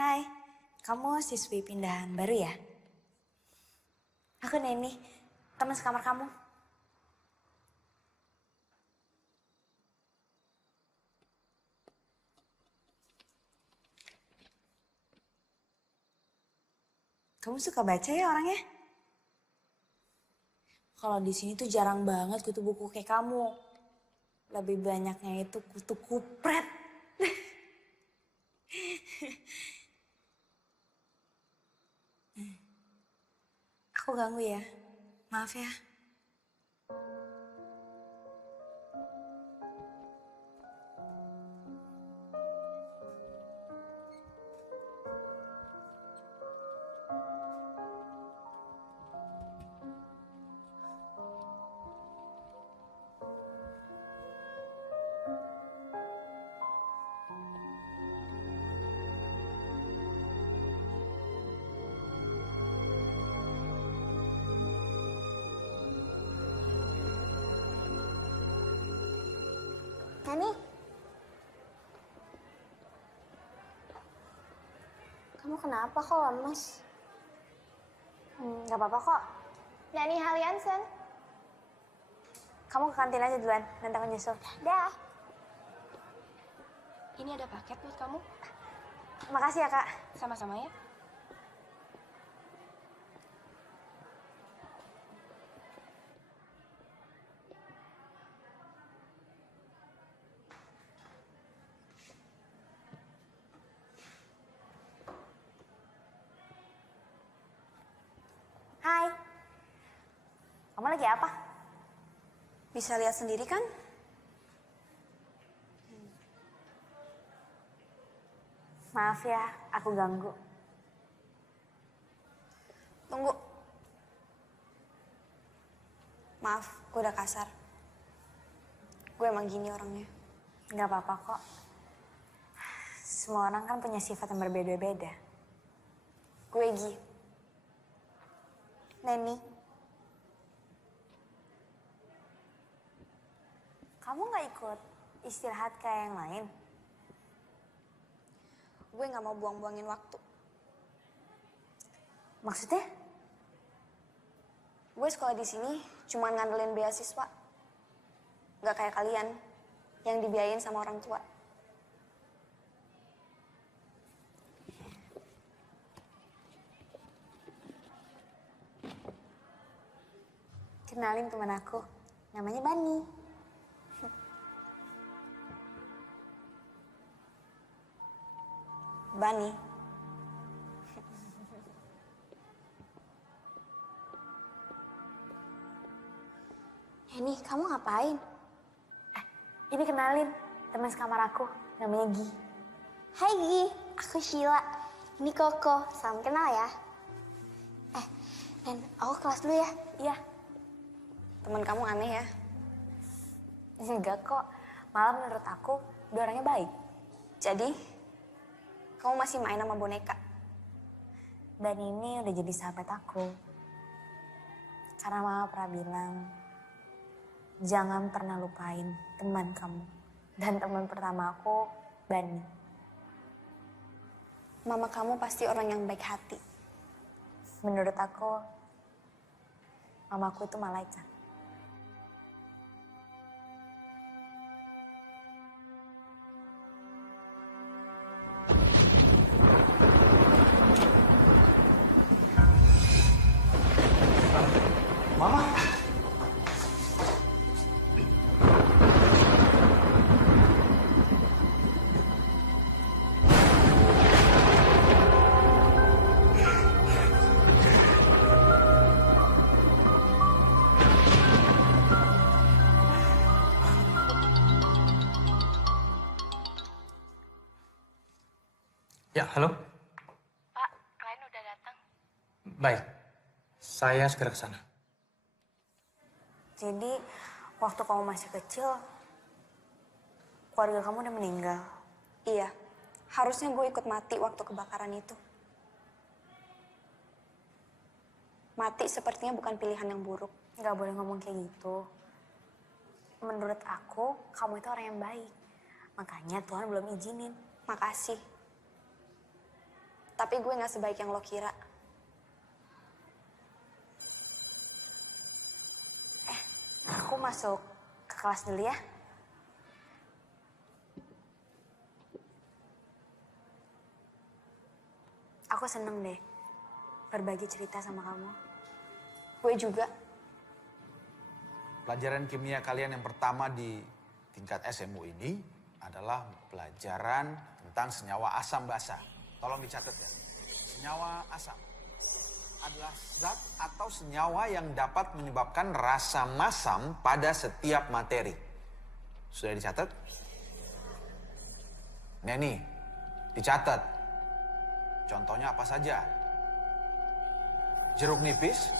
Hai, kamu siswi pindahan baru ya? Aku Neni, teman sekamar kamu. Kamu suka baca ya orangnya? Kalau di sini tuh jarang banget kutu buku kayak kamu. Lebih banyaknya itu kutu kupret. Aku ganggu ya, maaf ya. Nani, kamu kenapa kok lemes? Gak apa-apa kok. Nani Haliansen. Kamu ke kantin aja duluan, nanti aku nyusul. Dah. Ini ada paket buat kamu. Makasih ya kak. Sama-sama ya. Hai. Kamu lagi apa? Bisa lihat sendiri kan? Maaf ya, aku ganggu. Tunggu. Maaf, gue udah kasar. Gue emang gini orangnya. Gak apa-apa kok. Semua orang kan punya sifat yang berbeda-beda. Gue Gi. Neni. Kamu gak ikut istirahat kayak yang lain? Gue gak mau buang-buangin waktu. Maksudnya? Gue sekolah di sini cuma ngandelin beasiswa. Gak kayak kalian yang dibiayain sama orang tua. Kenalin teman aku, namanya Bani. Bani. Nani, kamu ngapain? Ini kenalin teman sekamar aku, namanya Gi. Hai Gi, aku Sheila. Ini Koko, salam kenal ya. Nen, aku kelas dulu ya. Iya. Teman kamu aneh ya? Enggak kok, malah menurut aku dia orangnya baik. Jadi, kamu masih main sama boneka? Dan ini udah jadi sahabat aku. Karena mama pernah bilang, jangan pernah lupain teman kamu. Dan teman pertama aku, Bani. Mama kamu pasti orang yang baik hati. Menurut aku, mamaku itu malaikat. Mama. Ya, halo. Pak, klien udah datang. Baik, saya segera ke sana. Jadi, waktu kamu masih kecil, keluarga kamu udah meninggal. Iya, harusnya gue ikut mati waktu kebakaran itu. Mati sepertinya bukan pilihan yang buruk. Gak boleh ngomong kayak gitu. Menurut aku, kamu itu orang yang baik. Makanya Tuhan belum izinin. Makasih. Tapi gue gak sebaik yang lo kira. Aku masuk ke kelas dulu ya. Aku seneng deh berbagi cerita sama kamu. Gue juga. Pelajaran kimia kalian yang pertama di tingkat SMU ini adalah pelajaran tentang senyawa asam basa. Tolong dicatat ya. Senyawa asam adalah zat atau senyawa yang dapat menyebabkan rasa masam pada setiap materi. Sudah dicatat? Nah nih, dicatat. Contohnya apa saja? Jeruk nipis,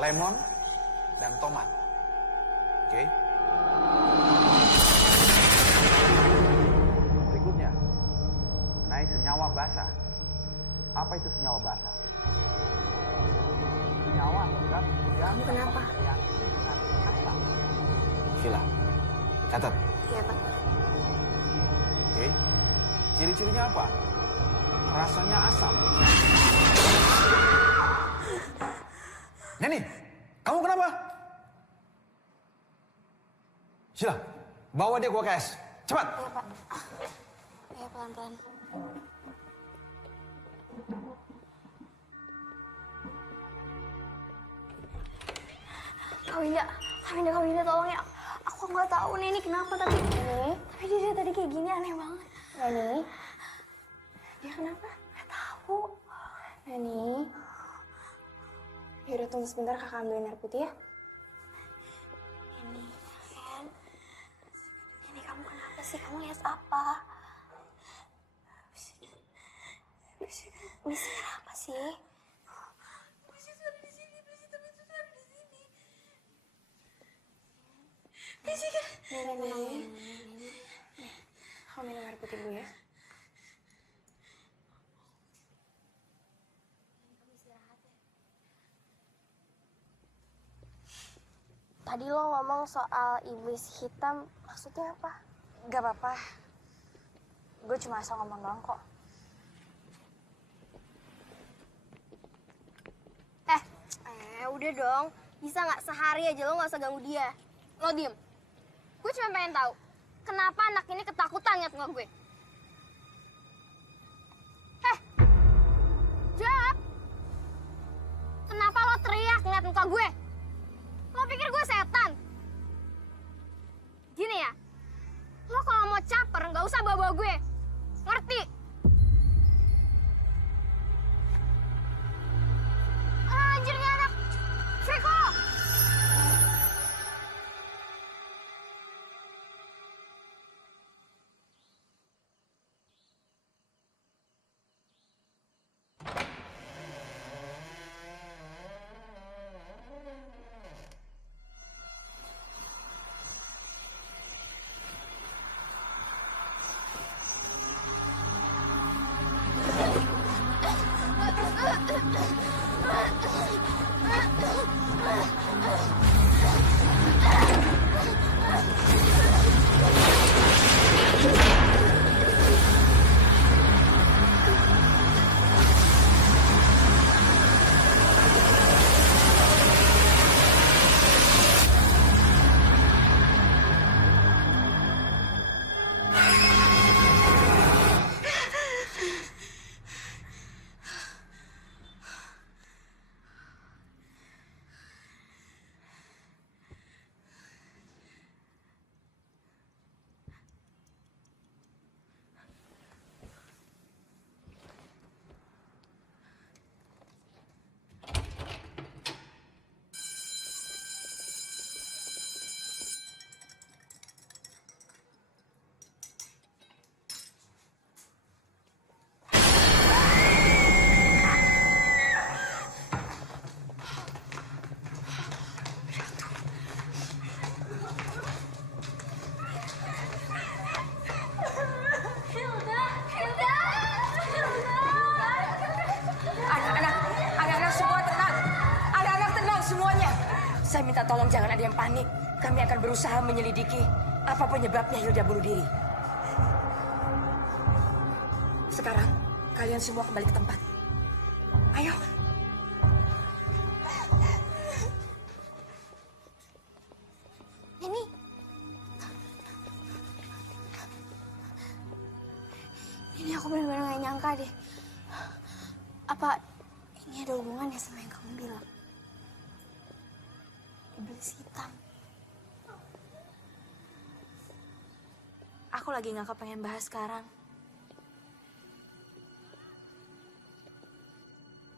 lemon, dan tomat. Oke? Berikutnya, mengenai senyawa basa. Apa itu senyawa basa? Senyawa atau zat yang kenapa? bereaksi dengan asam. Sila, catat. Iya, Pak. Oke? Ciri-cirinya apa? Rasanya asam. Neni, kamu kenapa? Sila, bawa dia ke UKS. Cepat. Iya, Pak. Iya, pelan-pelan. Kak Winda, tolong ya. Aku nggak tahu nih ini kenapa tapi. Tapi dia tadi kayak gini aneh banget. Neni, Dia kenapa? Nggak tahu. Neni. Yaudah tunggu sebentar kakak ambilin air putih ya. Ini kamu kenapa sih? Kamu lihat apa? Bisik apa sih? Neni. Kamu minum air putih dulu ya. Tadi lo ngomong soal iblis hitam, maksudnya apa? Gak apa-apa. Gue cuma asal ngomong doang kok. Udah dong. Bisa nggak sehari aja lo nggak usah ganggu dia. Lo diem. Gue cuma pengen tahu, kenapa anak ini ketakutan ngeliat muka gue? Jawab. Kenapa lo teriak ngeliat muka gue? Lo pikir gue setan? Gini ya, lo kalau mau caper nggak usah bawa-bawa gue. Ngerti? Anjir nih anak. Viko! Saya minta tolong jangan ada yang panik. Kami akan berusaha menyelidiki apa penyebabnya Hilda bunuh diri. Sekarang, kalian semua kembali ke tempat. Ayo. Ini aku benar-benar gak nyangka deh. Apa ini ada hubungannya sama yang kamu bilang? Iblis hitam. Aku lagi gak kepengen bahas sekarang.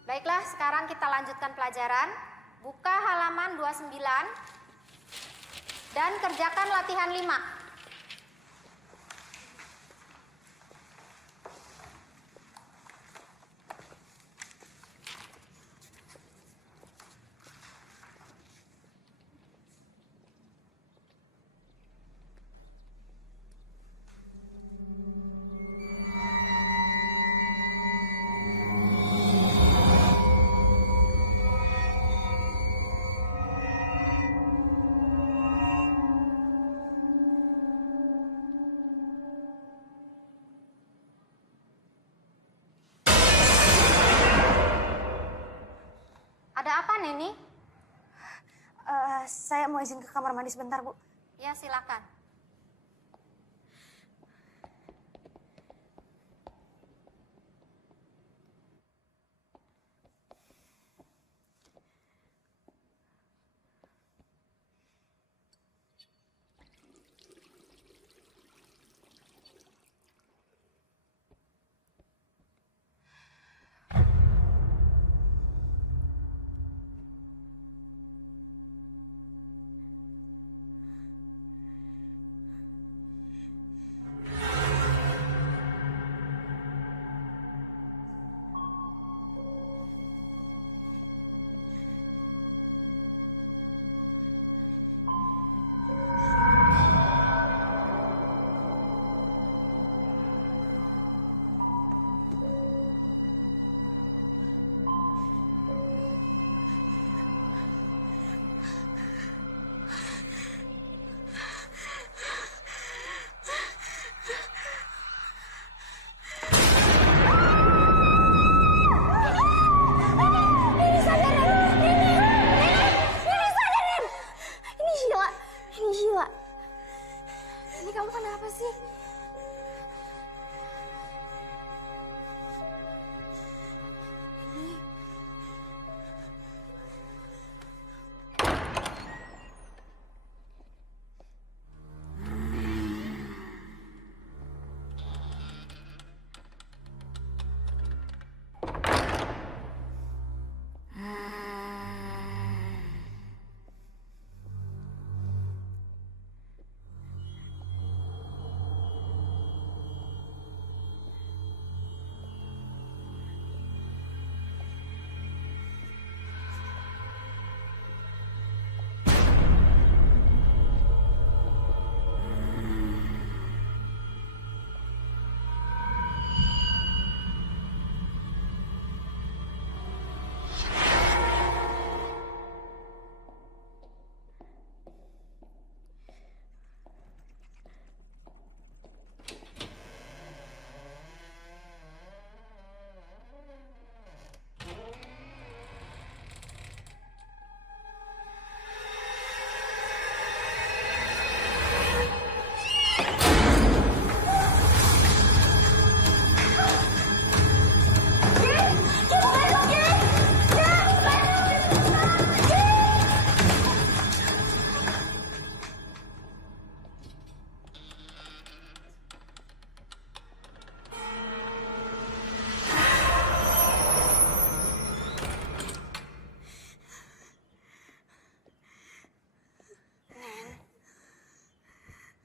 Baiklah, sekarang kita lanjutkan pelajaran. Buka halaman 29 dan kerjakan latihan 5. Ada apa, Neni? Saya mau izin ke kamar mandi sebentar, Bu. Ya, silakan. Kamu kenapa sih?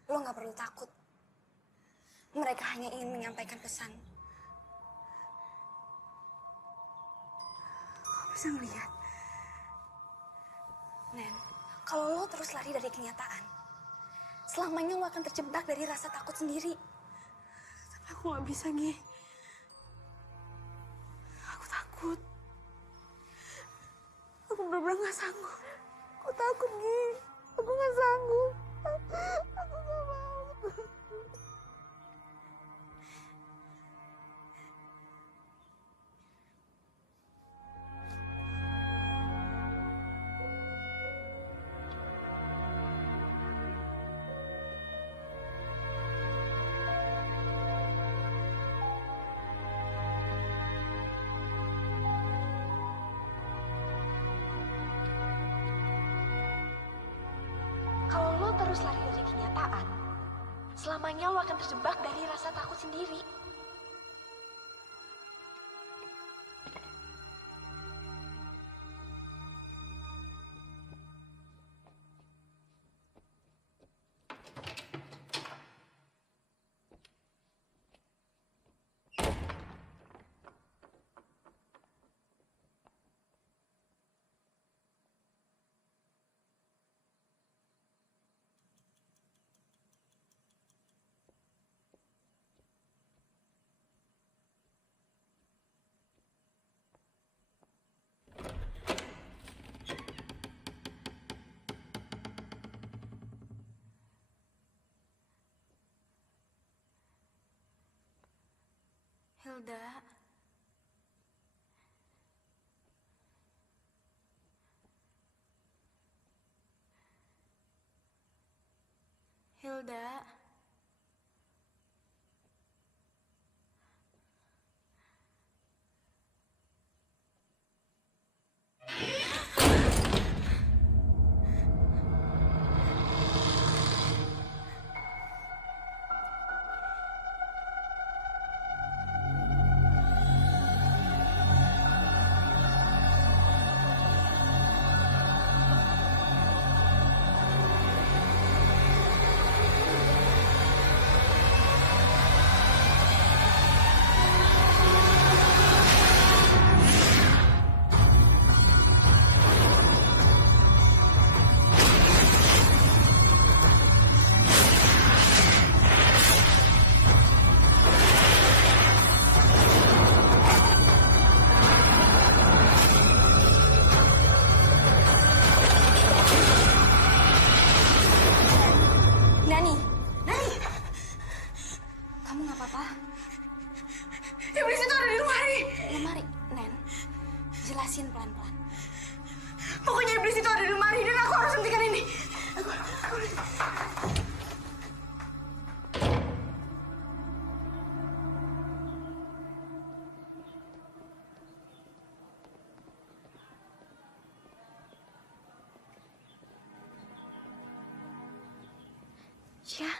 Lo nggak perlu takut. Mereka hanya ingin menyampaikan pesan. Kau bisa ngeliat, Nen, kalau lo terus lari dari kenyataan, selamanya lo akan terjebak dari rasa takut sendiri. Tapi aku nggak bisa, Gi. Aku takut. Aku bener-bener nggak sanggup. Aku takut, Gi. Aku nggak sanggup. Aku gak mau. lo terus lari dari kenyataan, selamanya lo akan terjebak dari rasa takut sendiri. Hilda. Hilda. Nani. Nani. Kamu nggak apa-apa? Iblis itu ada di lemari. Lemari, Nen. Jelasin pelan-pelan. Pokoknya iblis itu ada di lemari dan aku harus hentikan ini. Ya,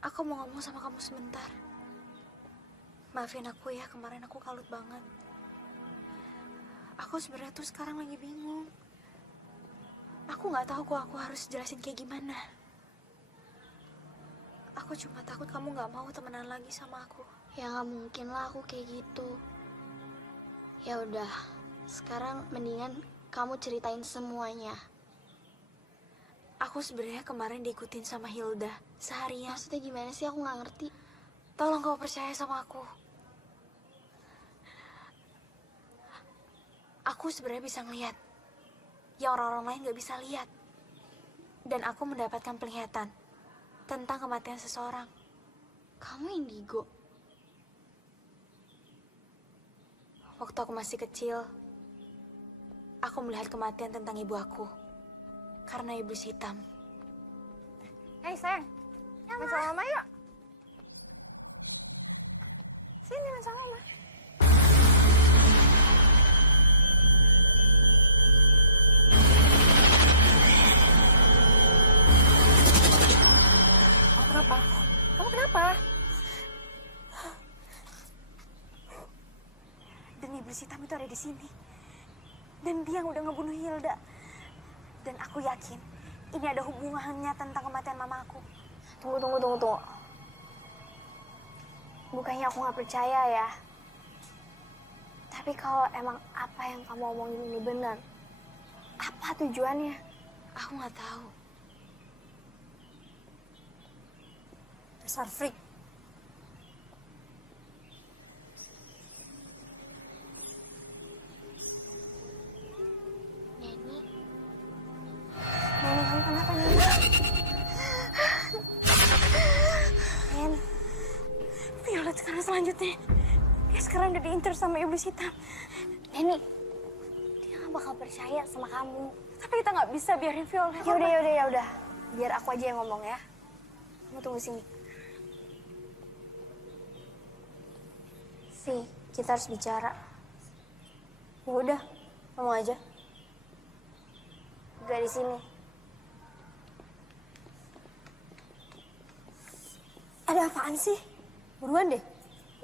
aku mau ngomong sama kamu sebentar. Maafin aku ya, kemarin aku kalut banget. Aku sebenarnya tuh sekarang lagi bingung. Aku nggak tahu kok aku harus jelasin kayak gimana. Aku cuma takut kamu nggak mau temenan lagi sama aku. Ya nggak mungkin lah aku kayak gitu. Ya udah, sekarang mendingan kamu ceritain semuanya. Aku sebenarnya kemarin diikutin sama Hilda seharian. Maksudnya gimana sih? Aku nggak ngerti. Tolong kau percaya sama aku. Aku sebenarnya bisa ngelihat yang orang-orang lain nggak bisa lihat. Dan aku mendapatkan penglihatan tentang kematian seseorang. Kamu indigo? Waktu aku masih kecil, aku melihat kematian tentang ibu aku karena iblis hitam. Hei sayang, main sama mama yuk. Sini main sama mama. Kamu kenapa? Kamu kenapa? Dan iblis hitam itu ada di sini. Dan dia yang udah ngebunuh Hilda. Dan aku yakin ini ada hubungannya tentang kematian mama aku. Tunggu. Bukannya aku nggak percaya ya. Tapi kalau emang apa yang kamu omongin ini benar, apa tujuannya? Aku nggak tahu. Dasar freak. Neni, kamu kenapa, Neni? Nen, Violet sekarang selanjutnya. Dia sekarang udah diincar sama iblis hitam. Neni, dia gak bakal percaya sama kamu. Tapi kita nggak bisa biarin Violet. Ya udah. Biar aku aja yang ngomong ya. Kamu tunggu sini. Vi, kita harus bicara. Ya udah, ngomong aja. Gak di sini. ada apaan sih? Buruan deh.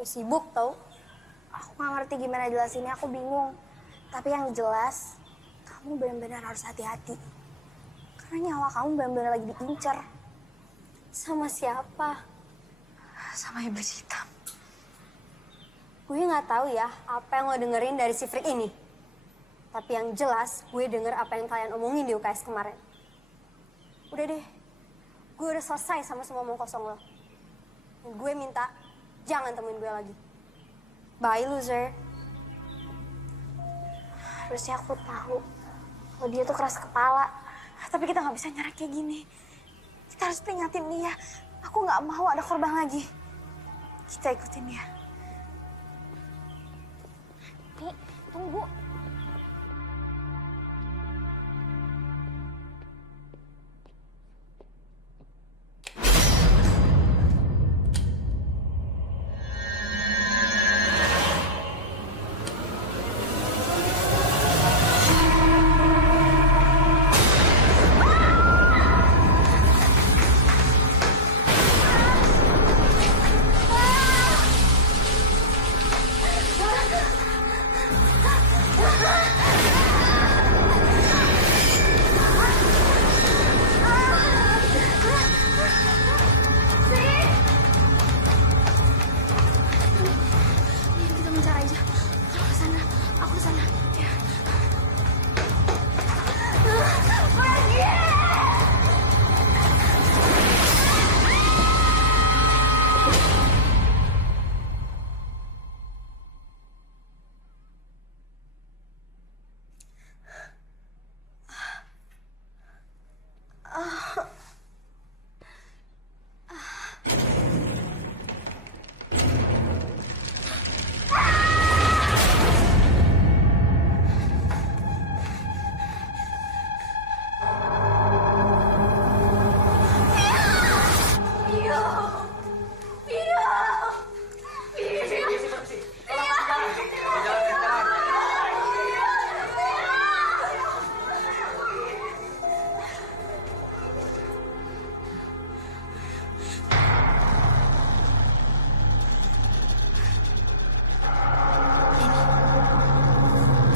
Gue sibuk tau. Aku nggak ngerti gimana jelasinnya, aku bingung. Tapi yang jelas, kamu benar-benar harus hati-hati. Karena nyawa kamu benar-benar lagi diincar. Sama siapa? Sama iblis hitam. Gue nggak tahu ya apa yang lo dengerin dari si Freak ini. Tapi yang jelas gue denger apa yang kalian omongin di UKS kemarin. Udah deh, gue udah selesai sama semua omong kosong lo. Dan gue minta jangan temuin gue lagi. Bye loser. Harusnya aku tahu kalau dia tuh keras kepala. Tapi kita nggak bisa nyerah kayak gini. Kita harus peringatin dia. Aku nggak mau ada korban lagi. Kita ikutin dia. Nih, tunggu. Kita mencari aja. Aku ke sana. Aku ke sana. Ya.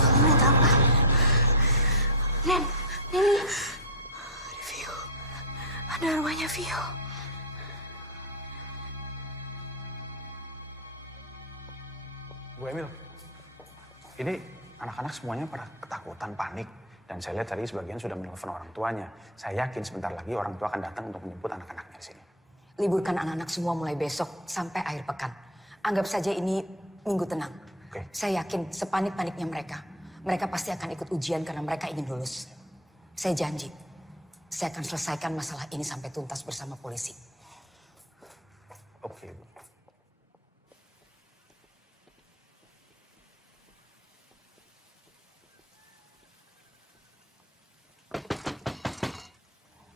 Kamu lihat apa? Nen, Neni. Ada Vio. Ada arwahnya Vio. Bu Emil, ini anak-anak semuanya pada ketakutan, panik. Dan saya lihat tadi sebagian sudah menelpon orang tuanya. Saya yakin sebentar lagi orang tua akan datang untuk menjemput anak-anaknya di sini. Liburkan anak-anak semua mulai besok sampai akhir pekan. Anggap saja ini minggu tenang. Oke. Saya yakin sepanik-paniknya mereka. Mereka pasti akan ikut ujian karena mereka ingin lulus. Saya janji, saya akan selesaikan masalah ini sampai tuntas bersama polisi. Oke, Bu.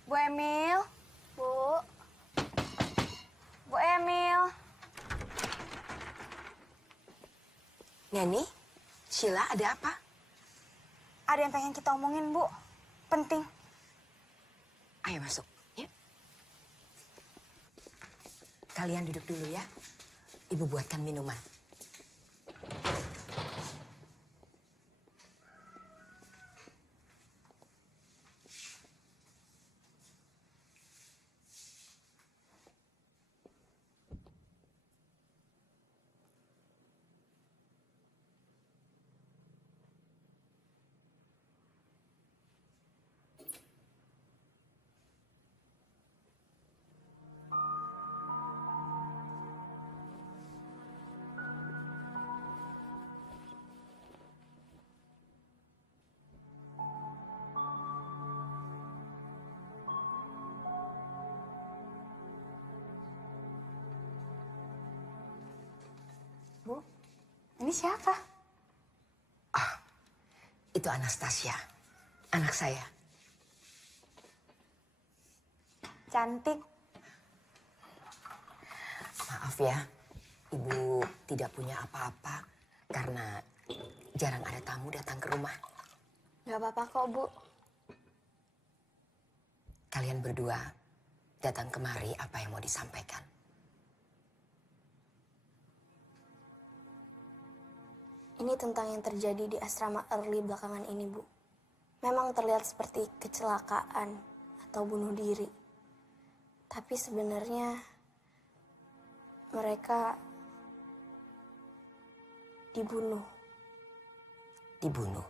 Bu Emil. Bu. Bu Emil. Neni, Sheila ada apa? Ada yang pengen kita omongin, Bu. Penting. Ayo masuk, ya. Kalian duduk dulu ya. Ibu buatkan minuman. Bu, ini siapa? Itu Anastasia, anak saya. Cantik. Maaf ya, Ibu tidak punya apa-apa karena jarang ada tamu datang ke rumah. Gak apa-apa kok, Bu. Kalian berdua datang kemari apa yang mau disampaikan? Ini tentang yang terjadi di asrama early belakangan ini, Bu. Memang terlihat seperti kecelakaan atau bunuh diri. Tapi sebenarnya mereka dibunuh. Dibunuh?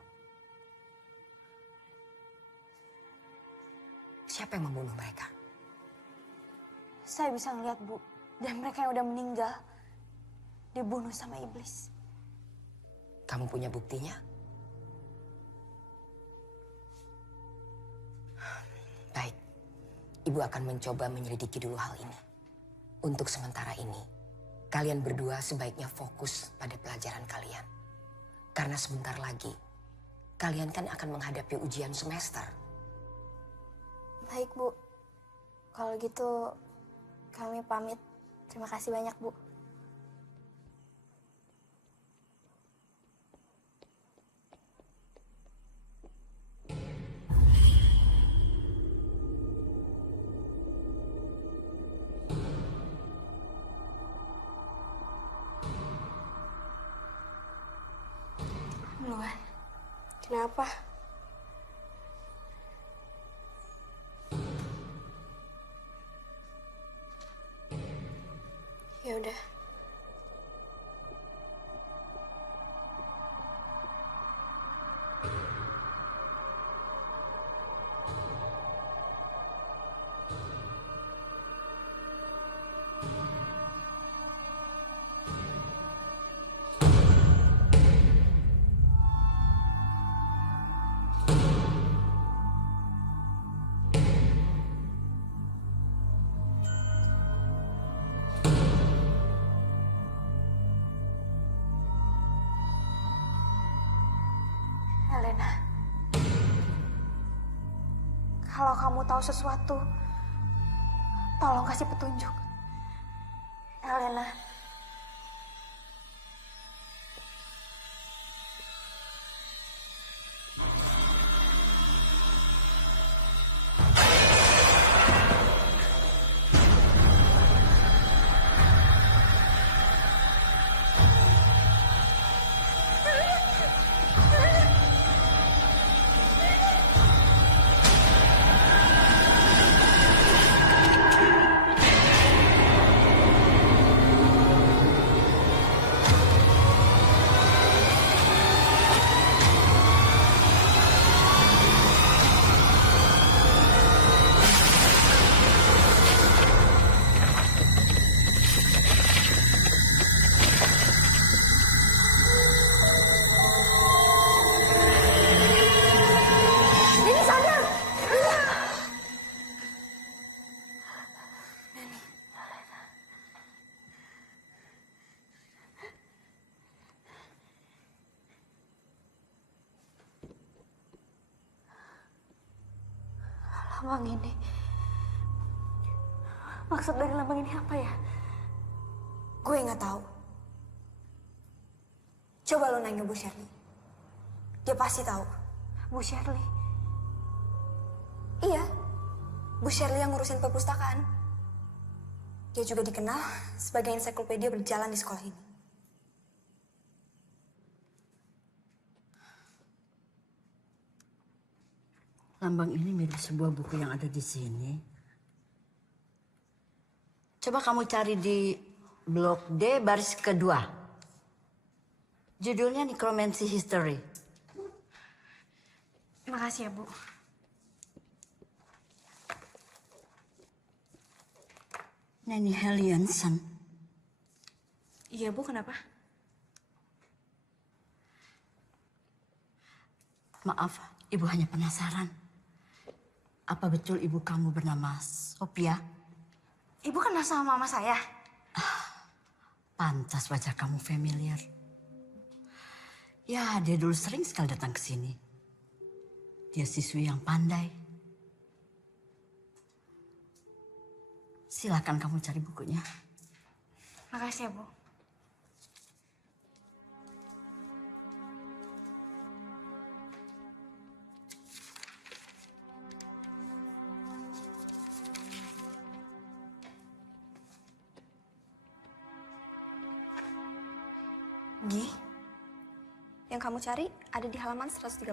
Siapa yang membunuh mereka? Saya bisa ngeliat, Bu. Dan mereka yang udah meninggal dibunuh sama iblis. Kamu punya buktinya? Baik, Ibu akan mencoba menyelidiki dulu hal ini. Untuk sementara ini, kalian berdua sebaiknya fokus pada pelajaran kalian. Karena sebentar lagi, kalian kan akan menghadapi ujian semester. Baik, Bu. Kalau gitu, kami pamit. Terima kasih banyak, Bu. Luan, Kenapa? Ya udah. Helena. Kalau kamu tahu sesuatu, tolong kasih petunjuk. Helena. Lambang ini. Maksud dari lambang ini apa ya? Gue nggak tahu. Coba lo nanya Bu Shirley. Dia pasti tahu. Bu Shirley. Iya, Bu Shirley yang ngurusin perpustakaan. Dia juga dikenal sebagai ensiklopedia berjalan di sekolah ini. Lambang ini mirip sebuah buku yang ada di sini. Coba kamu cari di blok D baris kedua. Judulnya Necromancy History. Makasih ya, Bu. Nanny Hellianson. Iya, Bu, kenapa? Maaf, Ibu hanya penasaran. Apa betul ibu kamu bernama Sophia? Ibu kenal sama mama saya. Pantas wajah kamu familiar. Ya, dia dulu sering sekali datang ke sini. Dia siswi yang pandai. Silakan kamu cari bukunya. Makasih ya, Bu. Gi, yang kamu cari ada di halaman 113.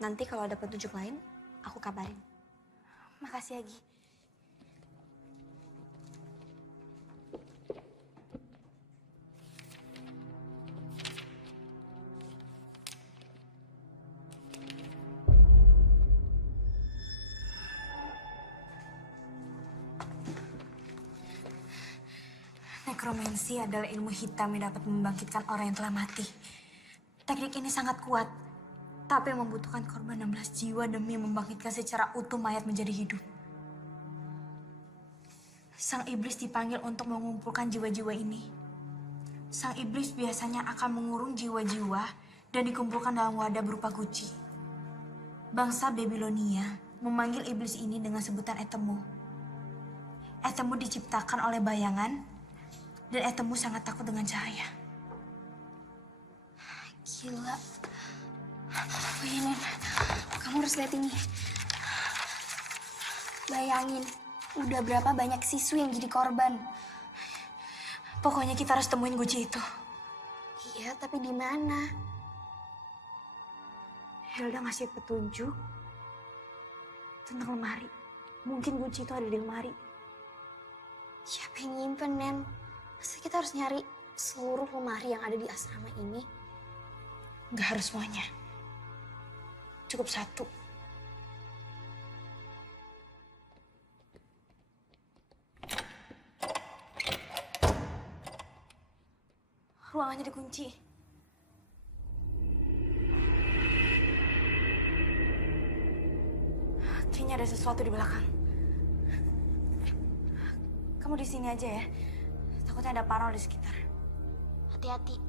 Nanti kalau ada petunjuk lain, aku kabarin. Makasih ya, Gi. Nekromansi adalah ilmu hitam yang dapat membangkitkan orang yang telah mati. Teknik ini sangat kuat, tapi membutuhkan korban 16 jiwa demi membangkitkan secara utuh mayat menjadi hidup. Sang iblis dipanggil untuk mengumpulkan jiwa-jiwa ini. Sang iblis biasanya akan mengurung jiwa-jiwa dan dikumpulkan dalam wadah berupa guci. Bangsa Babilonia memanggil iblis ini dengan sebutan Etemu. Etemu diciptakan oleh bayangan, dan Etemu sangat takut dengan cahaya. Gila. Oh iya, Nen. Kamu harus lihat ini. Bayangin, udah berapa banyak siswi yang jadi korban. Pokoknya kita harus temuin guci itu. Iya, tapi di mana? Hilda ngasih petunjuk tentang lemari. Mungkin kunci itu ada di lemari. Siapa yang nyimpen, Nen? Masa kita harus nyari seluruh lemari yang ada di asrama ini? Nggak harus semuanya. Cukup satu. Ruangannya dikunci. Kayaknya ada sesuatu di belakang. Kamu di sini aja ya. Takutnya ada parno di sekitar. Hati-hati.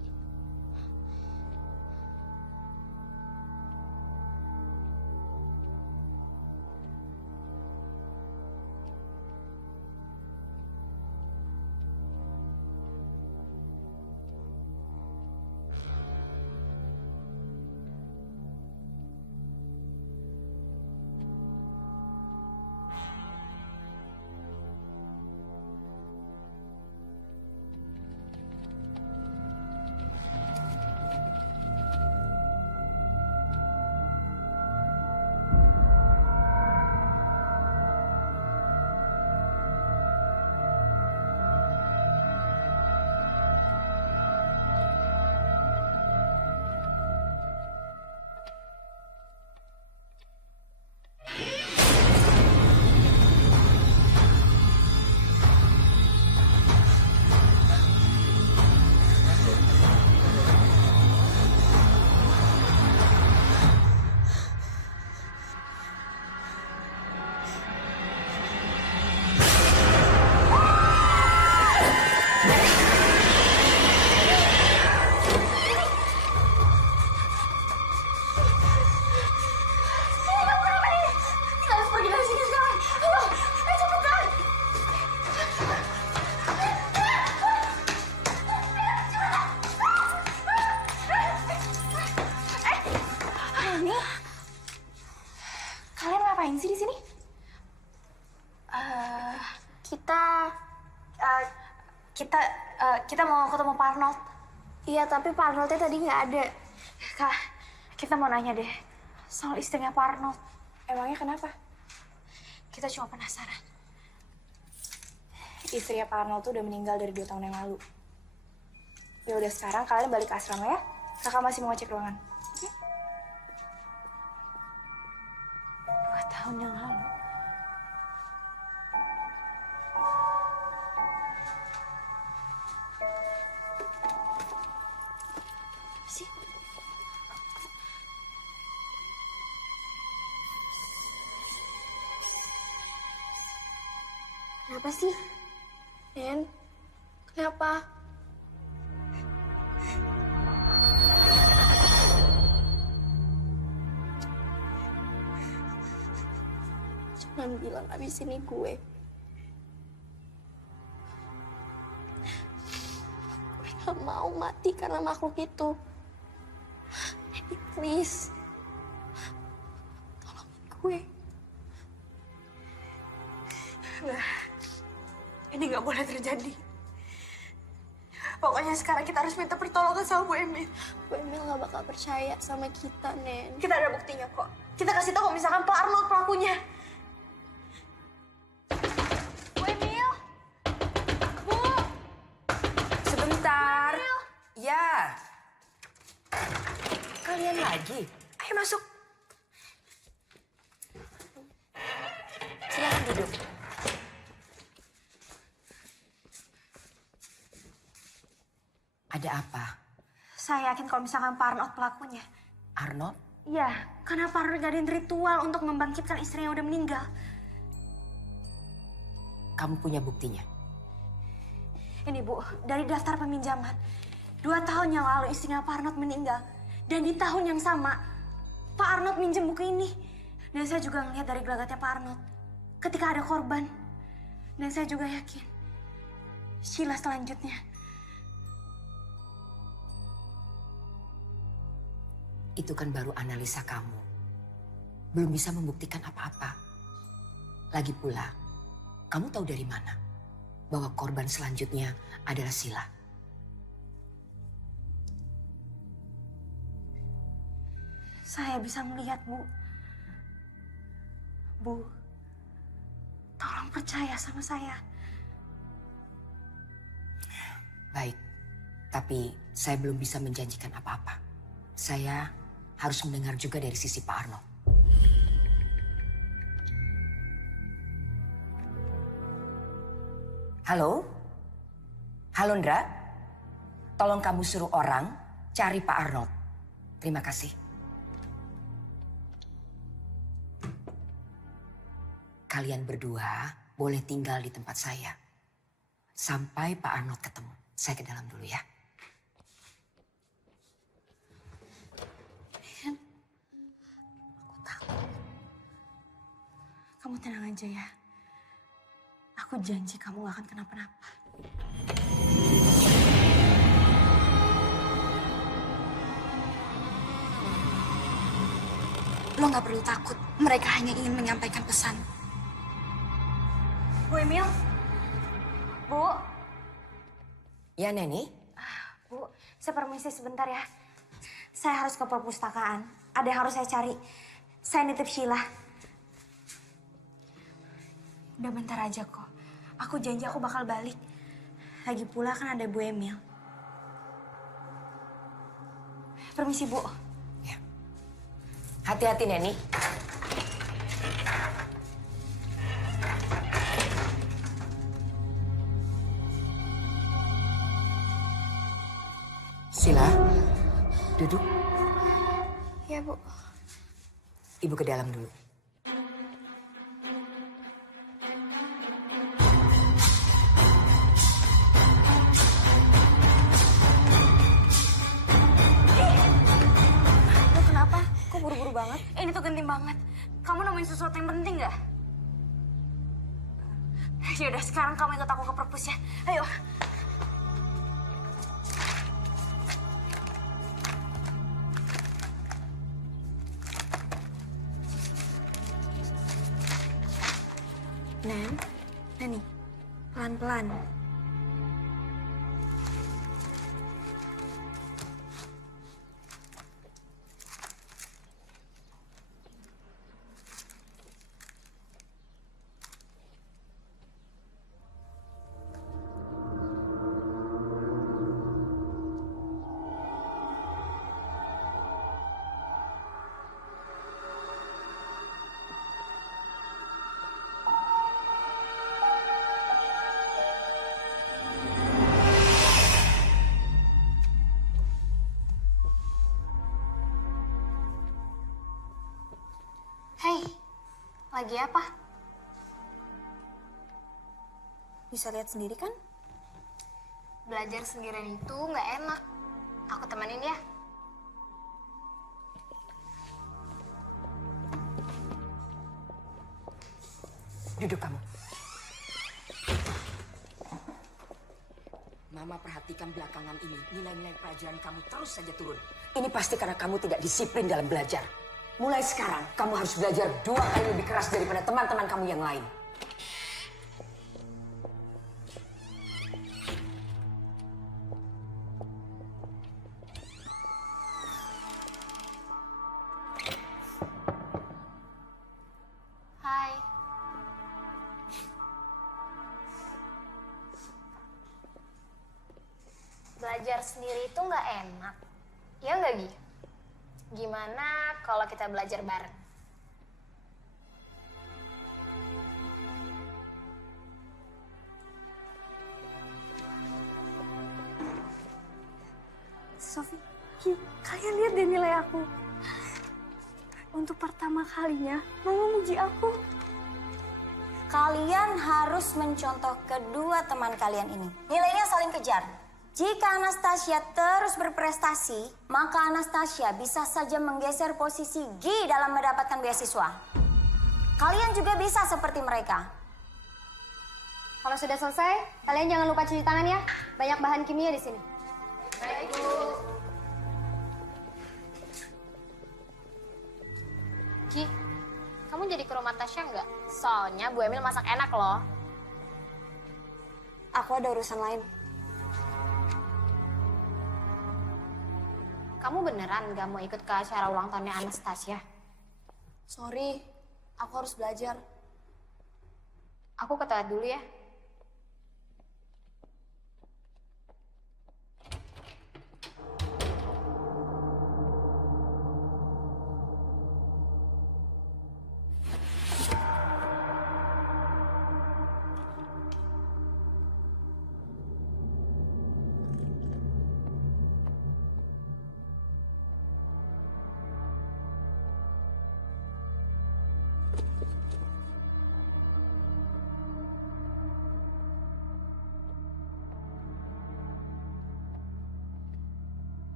Kalian ngapain sih di sini? Kita mau ketemu Pak Arnold. Iya, tapi Pak Arnoldnya tadi nggak ada. Kak, kita mau nanya deh soal istrinya Pak Arnold. Emangnya kenapa? Kita cuma penasaran. Istrinya Pak Arnold tuh udah meninggal dari 2 tahun yang lalu. Ya udah, sekarang kalian balik ke asrama ya. Kakak masih mau ngecek ruangan. Oke? 2 tahun yang lalu. Sih. Kenapa sih? Nen, kenapa? Jangan bilang abis ini gue. Gue gak mau mati karena makhluk itu. Jadi please, tolongin gue. Nggak. Ini nggak boleh terjadi. Pokoknya sekarang kita harus minta pertolongan sama Bu Emil. Bu Emil nggak bakal percaya sama kita, Nen. Kita ada buktinya kok. Kita kasih tahu misalkan Pak Arnold pelakunya. Bu Emil! Bu! Sebentar. Ya. Kalian lagi? Ayo masuk. Silakan duduk. Ada apa? Saya yakin kalau misalkan Pak Arnold pelakunya. Arnold? Iya, karena Pak Arnold ngadain ritual untuk membangkitkan istrinya yang udah meninggal. Kamu punya buktinya? Ini Bu, dari daftar peminjaman. 2 tahun yang lalu istrinya Pak Arnold meninggal. Dan di tahun yang sama, Pak Arnold minjem buku ini. Dan saya juga ngeliat dari gelagatnya Pak Arnold. Ketika ada korban. Dan saya juga yakin. Sheila selanjutnya. Itu kan baru analisa kamu. Belum bisa membuktikan apa-apa. Lagi pula, kamu tahu dari mana bahwa korban selanjutnya adalah Sheila? Saya bisa melihat, Bu. Bu, tolong percaya sama saya. Baik, tapi saya belum bisa menjanjikan apa-apa. Saya harus mendengar juga dari sisi Pak Arnold. Halo? Halo, Ndra? Tolong kamu suruh orang cari Pak Arnold. Terima kasih. Kalian berdua boleh tinggal di tempat saya. Sampai Pak Arnold ketemu. Saya ke dalam dulu ya. Kamu tenang aja ya. Aku janji kamu gak akan kenapa-napa. Lo nggak perlu takut. Mereka hanya ingin menyampaikan pesan. Bu Emil? Bu? Ya, Neni? Bu, saya permisi sebentar ya. Saya harus ke perpustakaan. Ada yang harus saya cari. Saya nitip Sheila. Udah bentar aja kok. Aku janji aku bakal balik. Lagi pula kan ada Bu Emil. Permisi, Bu. Ya. Hati-hati, Neni. Sheila, duduk. Ya, Bu. Ibu ke dalam dulu. Lo kenapa? Kok buru-buru banget? Ini tuh genting banget. Kamu nemuin sesuatu yang penting gak? Yaudah, sekarang kamu ikut aku ke perpus ya. Ayo. Nen, Neni, pelan-pelan. Hei, lagi apa? Bisa lihat sendiri kan? Belajar sendirian itu nggak enak. Aku temenin ya. Duduk kamu. Mama perhatikan belakangan ini, nilai-nilai pelajaran kamu terus saja turun. Ini pasti karena kamu tidak disiplin dalam belajar. Mulai sekarang, kamu harus belajar 2 kali lebih keras daripada teman-teman kamu yang lain. belajar sendiri itu nggak enak. Ya nggak, Gi? Gimana kalau kita belajar bareng? Sofi, kalian lihat deh nilai aku. Untuk pertama kalinya, Mama muji aku. Kalian harus mencontoh kedua teman kalian ini. Nilainya saling kejar. Jika Anastasia terus berprestasi, maka Anastasia bisa saja menggeser posisi Gi dalam mendapatkan beasiswa. Kalian juga bisa seperti mereka. Kalau sudah selesai, kalian jangan lupa cuci tangan ya. Banyak bahan kimia di sini. Baik, Bu. Gi, kamu jadi ke rumah Tasya nggak? Soalnya Bu Emil masak enak loh. Aku ada urusan lain. Kamu beneran nggak mau ikut ke acara ulang tahunnya Anastasia? Sorry, aku harus belajar. Aku ke toilet dulu ya.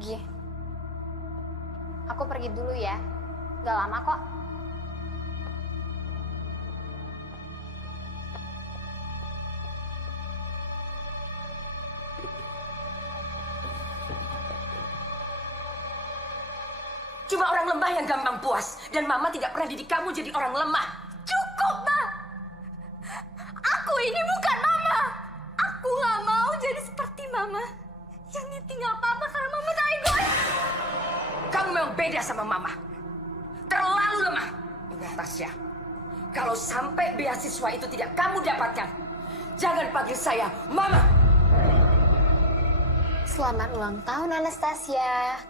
Gi, aku pergi dulu ya. Gak lama kok. Cuma orang lemah yang gampang puas. Dan Mama tidak pernah didik kamu jadi orang lemah. Cukup, Ma! Aku ini bukan Mama! Aku nggak mau jadi seperti Mama. Yang ini tinggal Papa karena Mama tak egois. Kamu memang beda sama Mama. Terlalu lemah. Ingat, Tasya. Kalau sampai beasiswa itu tidak kamu dapatkan, jangan panggil saya Mama. Selamat ulang tahun, Anastasia.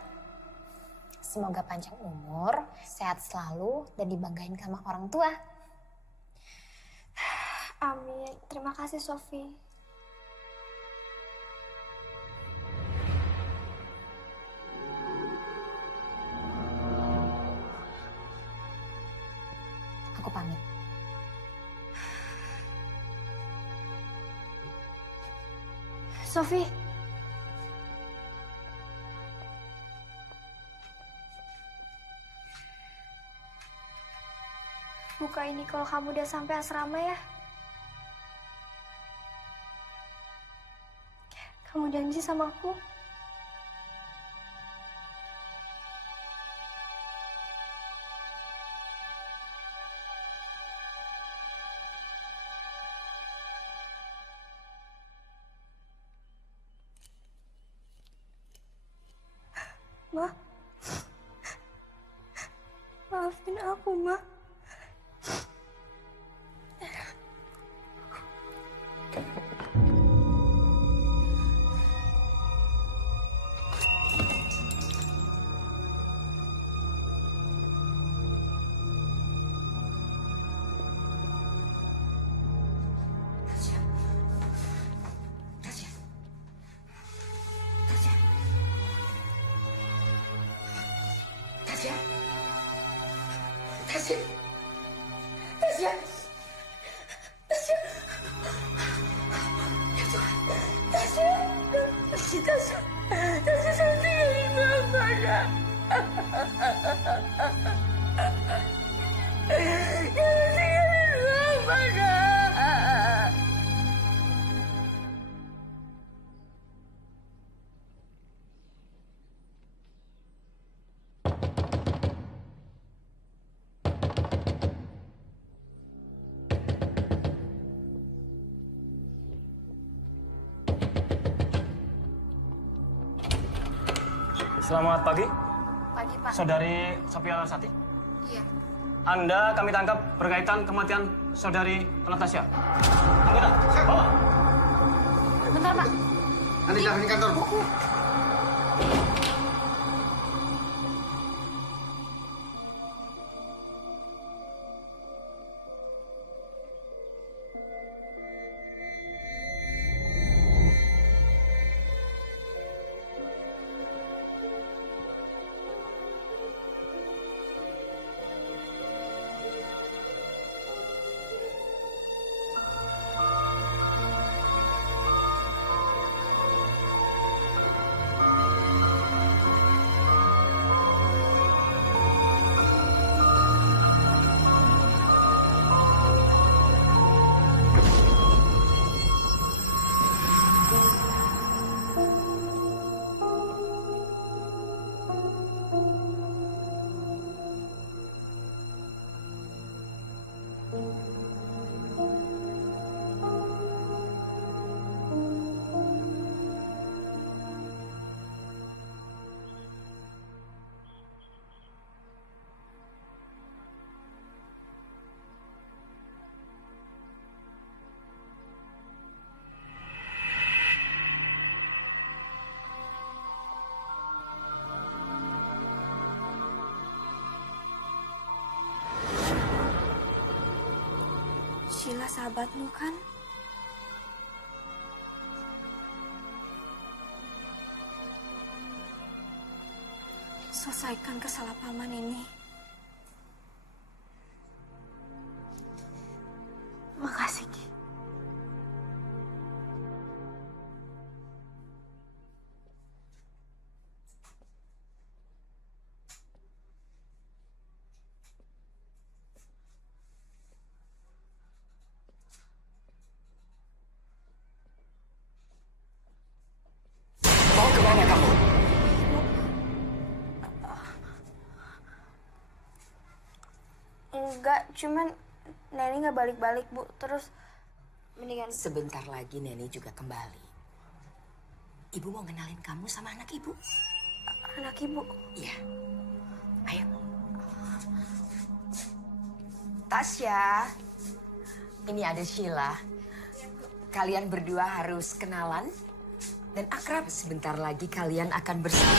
Semoga panjang umur, sehat selalu, dan dibanggain sama orang tua. Amin. Terima kasih, Sofi. Aku pamit. Sofi. Buka ini kalau kamu udah sampai asrama ya. Kamu janji sama aku? Ma, maafin aku, Ma. Selamat pagi, Pagi, Pak. Saudari Sophia Larsati. Iya. Anda kami tangkap berkaitan kematian Saudari Anastasia. Anggota, bawa. Bentar, Pak. Anita, ini kantor. Sheila sahabatmu kan? Selesaikan kesalahpahaman ini. Makasih, Ki. Mau kemana kamu? Enggak, cuman Neni nggak balik-balik, Bu. Terus mendingan... Sebentar lagi Neni juga kembali. Ibu mau kenalin kamu sama anak ibu. Anak Ibu. Iya. Ayo. Tasya. Ini ada Sheila. Kalian berdua harus kenalan dan akrab. Sebentar lagi kalian akan bersama.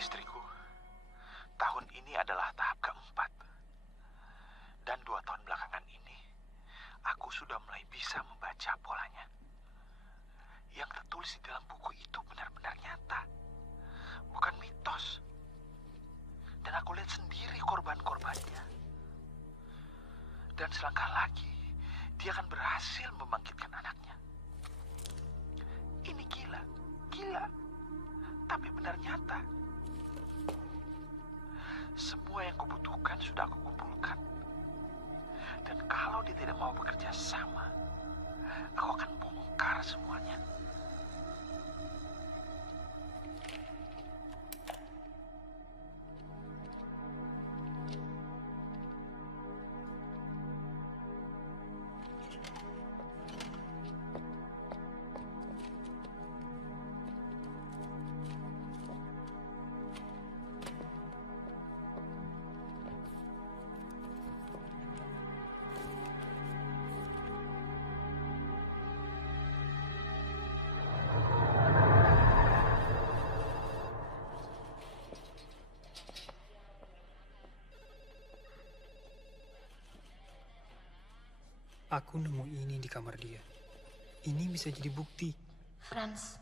Istriku, tahun ini adalah tahap keempat. Dan 2 tahun belakangan ini, aku sudah mulai bisa membaca polanya. Yang tertulis di dalam buku itu benar-benar nyata. Bukan mitos. Dan aku lihat sendiri korban-korbannya. Dan selangkah lagi, dia akan berhasil membangkitkan anaknya. Ini gila, gila. Tapi benar nyata. Semua yang kubutuhkan sudah aku kumpulkan. Dan kalau dia tidak mau bekerja sama, aku akan bongkar semuanya. Aku nemu ini di kamar dia. Ini bisa jadi bukti. Franz,